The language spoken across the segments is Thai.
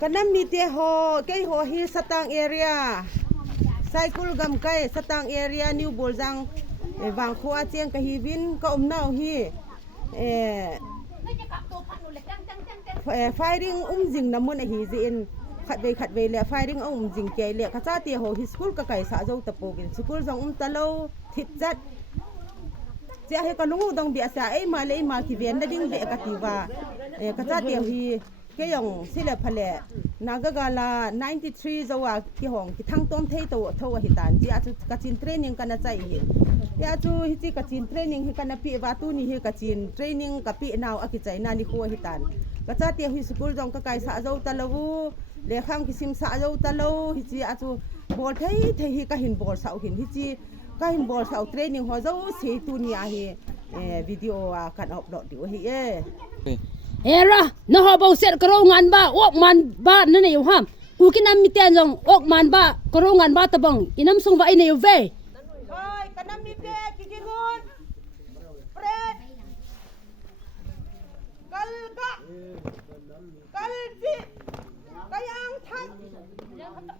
กันน้ำมีเตียหอเกยหอฮีสตางเอเรียไซคุลกำไกสตางเอเรียนิวโบลจังวางขัวเจียงกะฮีวินก็อมเนาฮีไฟริงจิงน้ำมันฮีจีนขัดเวเลยไฟริงจิงเกยเลยข้าจ้าเตียหอฮิสกุลกะไก่สะเจ้าตะโปกินสกุลจังตะโลทิดจัดเจ้าให้กันลุงต้องเบียสายมาเลยมาขี้เวียนได้ดิ้งเบียกติว่าข้าจ้าเตียฮีก็ยังสิเลพเลนากกาลา93จังหวะที่ห้องที่ทั้งต้นเทยตัวทั่วหิตานที่อาจจะกระจินเทรนนิ่งกันนะใจเห็นที่อาจจะที่กระจินเทรนนิ่งให้กันนะปีวัตุนี่ให้กระจินเทรนนิ่งกับปีนาวอากิใจนานิคัวหิตานก็จะเตียหิสกุลจงก็ไกสะเจ้าตะลูเลข้างกิซิมสะเจ้าตะลูฮิจิอาจจะบอลเทยฮิก็เห็นบอลสาวเห็นฮิจิก็เห็นบอลสาวเทรนนิ่งหัวเจ้าเสียตุนี่อาวิดีโอกันอัปโหลดดีว่าเเฮระนะฮะบ่เสร็จกระโรงงานบ้าอกมันบ้านั่นอยู่ห้ามกูกินน้ำมีเตียนจงอกมันบ้ากระโรงงานบ้าตะบังอิน้ำส่งไว้ในอยู่เว้ยเฮ้ยกันน้ำมีเตียกินงูเปรตกัลกะกัลจิกะยังทัน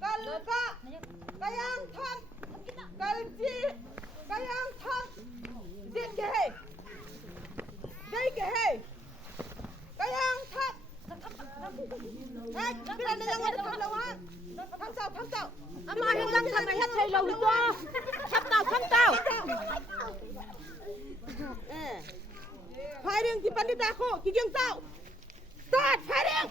กัลกะกะยังทันกัลจิกะยังทันจิตเกยได้เกยกะยังทันเฮ้ยพี่นันยังวันทำแล้ววะทำเจ้าอามาให้ยังทำไมให้ใช้เราดีกว่าทำเจ้าไฟเรื่องที่ปันดิตาโคกี่ยังเจ้าสอดไฟเรื่อง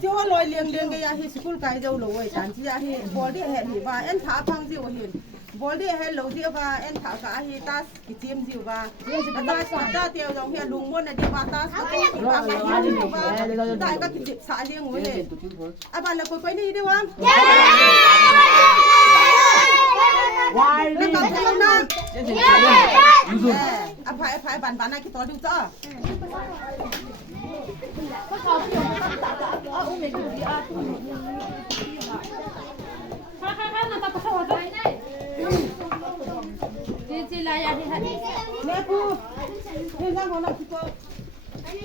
ที่ว่าลอยเลียงก็อยากให้สกุลไกด์เจ้าหลวงฉันที่อยากให้บอดี้เห็นว่าเอ็นท้าพังจิวเห็นบอดี้เห็นหลวงที่ว่าเอ็นท้ากะให้ตาสกิจิมจิวว่าตาสตาเตียวจงเฮียลุงมันเดียวว่าตาสก็ต้องว่าไปจิวว่าตาก็กิจิบสาเลี้ยงไว้เลยอ่ะบ้านเราไปนี่ดีวะวายแล้วก็เที่ยวนะอ่ะไปบ้านน่ะกี่ตัวดูจ้าNepu, ini kan mana kita? Ini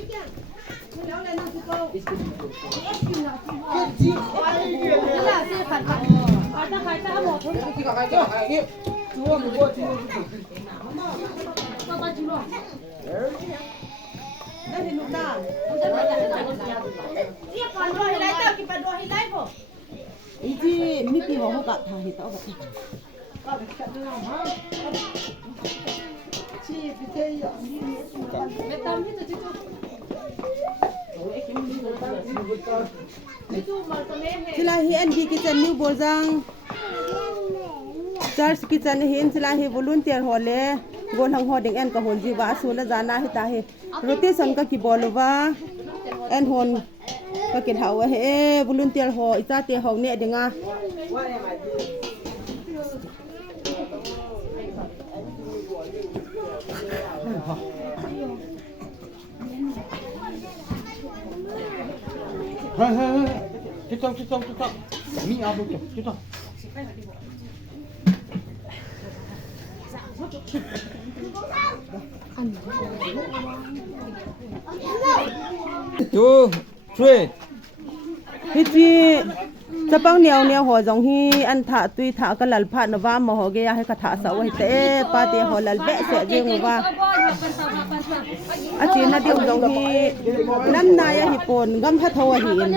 mana nak kita? Kecil. Ada sih kata. Ada kata apa? Kita kata ini. Dua dua. Apa dulu? Ini lupa. Dia pandai hilai tak? Kita pandai hilai po. Ini mesti bawa kat thah itu apa? Selahi NG Kitchen New Bolzang Church Kitchen hin selahi volunteer hole gon hang hoding en ka hol jiwa sula jana hi ta he rotation ka ki bolwa en hon ka kin hawa he volunteer ho ita te ho ne dinga Kita. Mi apa tu? Kita. Two, three. Hiji sapang niaw ho jong hi an tha tui tha ka lal pha na wa ma ho ge ya he ka tha sa wa te pa te ho lal be se je wa a chi na diu jong hi nam na ya hi pon gam tha tho hi in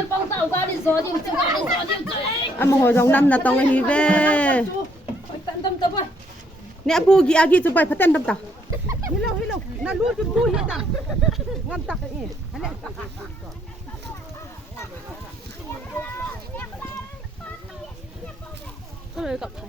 am ho jong nam na tong hi ve ne bu gi agi chu pai phaten dam ta hello na lu chu tu hi ta ngam ta hi haleก็เลยกับใคร